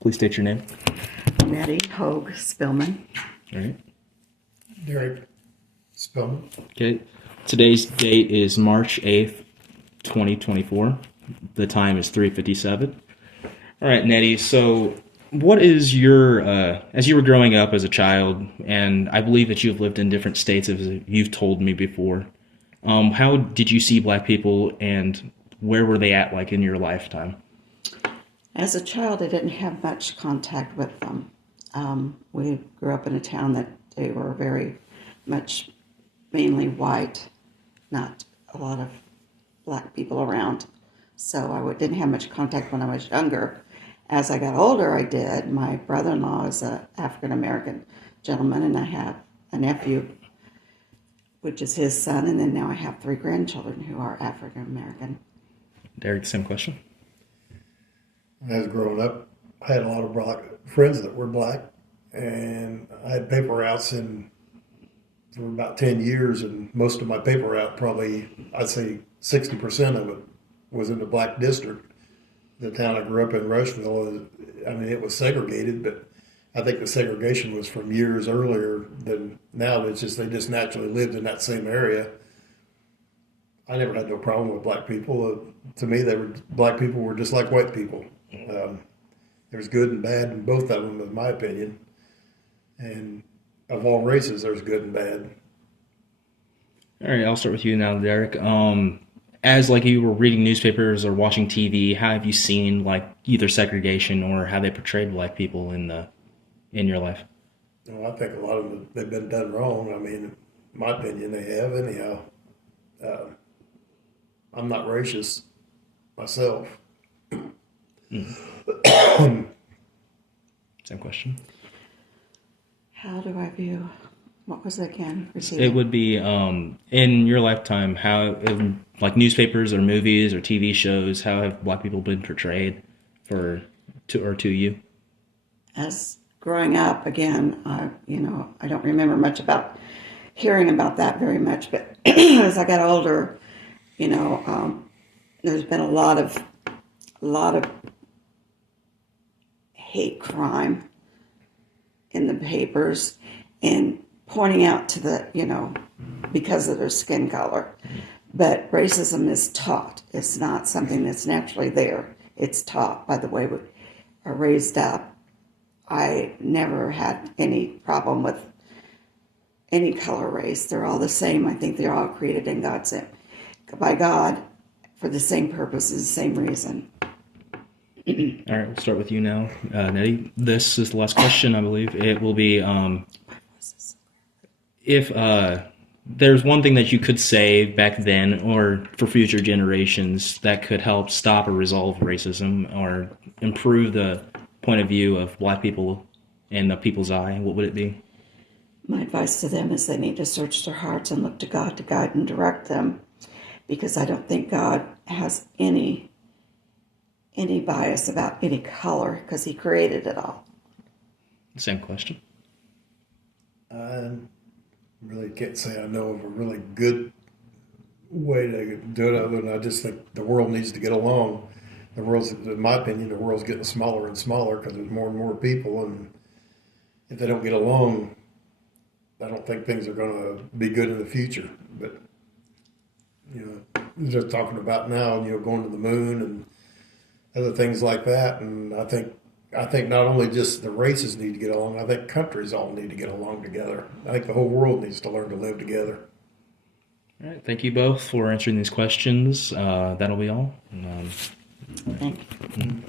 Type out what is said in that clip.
Please state your name. Nettie Hogue Spillman. All right. Derek Spillman. Okay. Today's date is March 8th, 2024. The time is 3:57. All right, Nettie. So, what is your, as you were growing up as a child, and I believe that you've lived in different states, as you've told me before, how did you see black people, and where were they at, like, in your lifetime? As a child, I didn't have much contact with them. We grew up in a town that they were very much mainly white, not a lot of black people around. So I didn't have much contact when I was younger. As I got older, I did. My brother-in-law is an African-American gentleman, and I have a nephew, which is his son, and then now I have 3 grandchildren who are African-American. Derek, same question. When I was growing up, I had a lot of black friends that were black, and I had paper routes for about 10 years, and most of my paper route, probably I'd say 60% of it, was in the black district. The town I grew up in, Rushville, I mean, it was segregated, but I think the segregation was from years earlier than now. It's just they just naturally lived in that same area. I never had no problem with black people. To me, black people were just like white people. There's good and bad in both of them, in my opinion. And of all races, there's good and bad. All right, I'll start with you now, Derek. As like you were reading newspapers or watching TV, how have you seen like either segregation or how they portrayed black people in your life? Well, I think a lot of them, they've been done wrong. I mean, in my opinion, they have anyhow. I'm not racist myself. Same question. How do I view? What was it again? Repeat It would be in your lifetime, how in like newspapers or movies or TV shows, how have black people been portrayed to you? As growing up, again, I don't remember much about hearing about that very much, but as I got older, there's been a lot of hate crime in the papers and pointing out to because of their skin color. But racism is taught. It's not something that's naturally there. It's taught by the way we are raised up. I never had any problem with any color race. They're all the same. I think they're all created in God's image, by God, for the same purpose, the same reason. All right, we'll start with you now, Nettie. This is the last question, I believe. It will be if there's one thing that you could say back then or for future generations that could help stop or resolve racism or improve the point of view of black people in the people's eye, what would it be? My advice to them is they need to search their hearts and look to God to guide and direct them, because I don't think God has any bias about any color, because he created it all. Same question. I really can't say I know of a really good way to do it, other than I just think the world needs to get along. In my opinion, the world's getting smaller and smaller because there's more and more people, and if they don't get along, I don't think things are going to be good in the future. But just talking about now, going to the moon and other things like that, and I think not only just the races need to get along, I think countries all need to get along together. I think the whole world needs to learn to live together. All right, thank you both for answering these questions. That'll be all. Thank you.